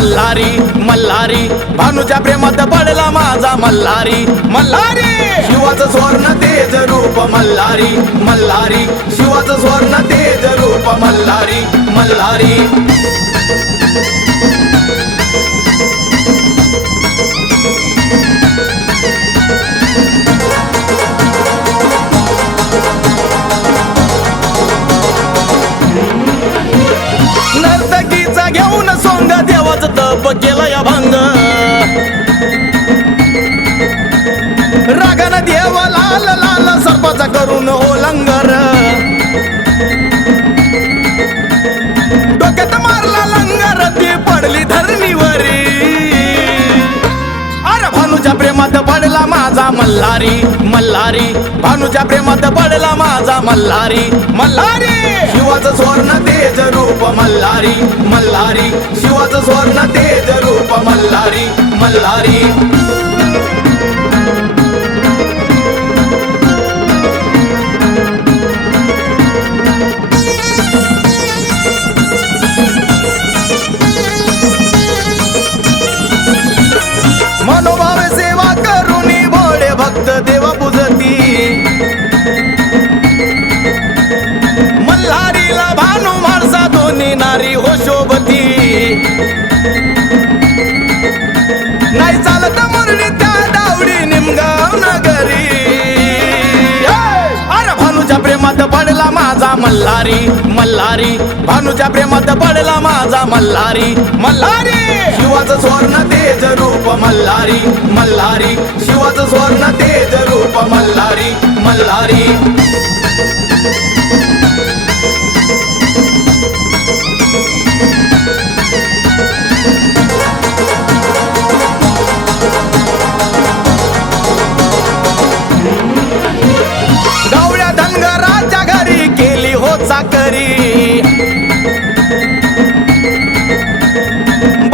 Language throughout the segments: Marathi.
मल्हारी मल्हारी भानुच्या प्रेमात पडला माझा मल्हारी मल्हारी शिवाचं स्वर्ण तेज रूप मल्हारी मल्हारी शिवाचं स्वर्ण तेज रूप मल्हारी मल्हारी नर्तकीचा घेऊन सोंग देवाचं तप केलं या भंग रागानं देव लाल लाल सर्पाचा करून हो लंगर डोक्यात मारला लंगर ती पडली धरणीवरी अरे भानुच्या प्रेमात पडला माझा मल्हारी मल्हारी भानुच्या प्रेमात पडला माझा मल्हारी मल्हारी शिवाचं स्वर्ण तेज रूप मल्हारी मल्हारी शिवाचं स्वर्ण तेज रूप मल्हारी मल्हारी मनोभावे सेवा करुणी भोळे भक्त देव पूजती मल्हारीला भानू माणसा दोन्ही नारी हो शोभती नाही चालत मुरली त्या डावडी निमगाव नगरी अरे भानुच्या प्रेमात पडला माझा मल्हारी मल्हारी भानुच्या प्रेमात पडला माझा मल्हारी मल्हारी शिवाचं स्वर्ण तेज रूप मल्हारी मल्हारी शिवाचं स्वर्ण तेज रूप मल्हारी मल्हारी गवळ्या धनगराच्या घरी केली हो चाकरी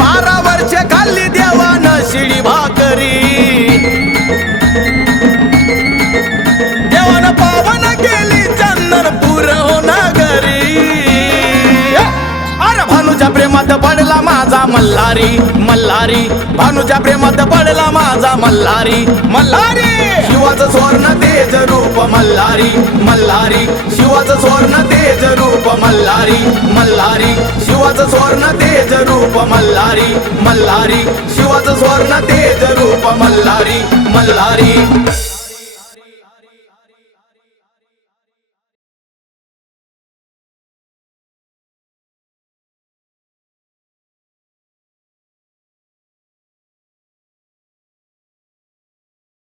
12 वर्षे खाल्ली देवानं शिळी भाकरी देवानं पावन केली चंदनपूर हो नगरी अरे भानुच्या प्रेमात पडला माझा मल्हारी मल्हारी भानुच्या प्रेमात पडला माझा मल्हारी मल्हारी शिवाचं स्वर्ण तेज रूप मल्हारी मल्हारी शिवाचं स्वर्ण तेज रूप मल्हारी मल्हारी शिवाचं स्वर्ण तेज रूप मल्हारी मल्हारी शिवाचं स्वर्ण तेज रूप मल्हारी मल्हारी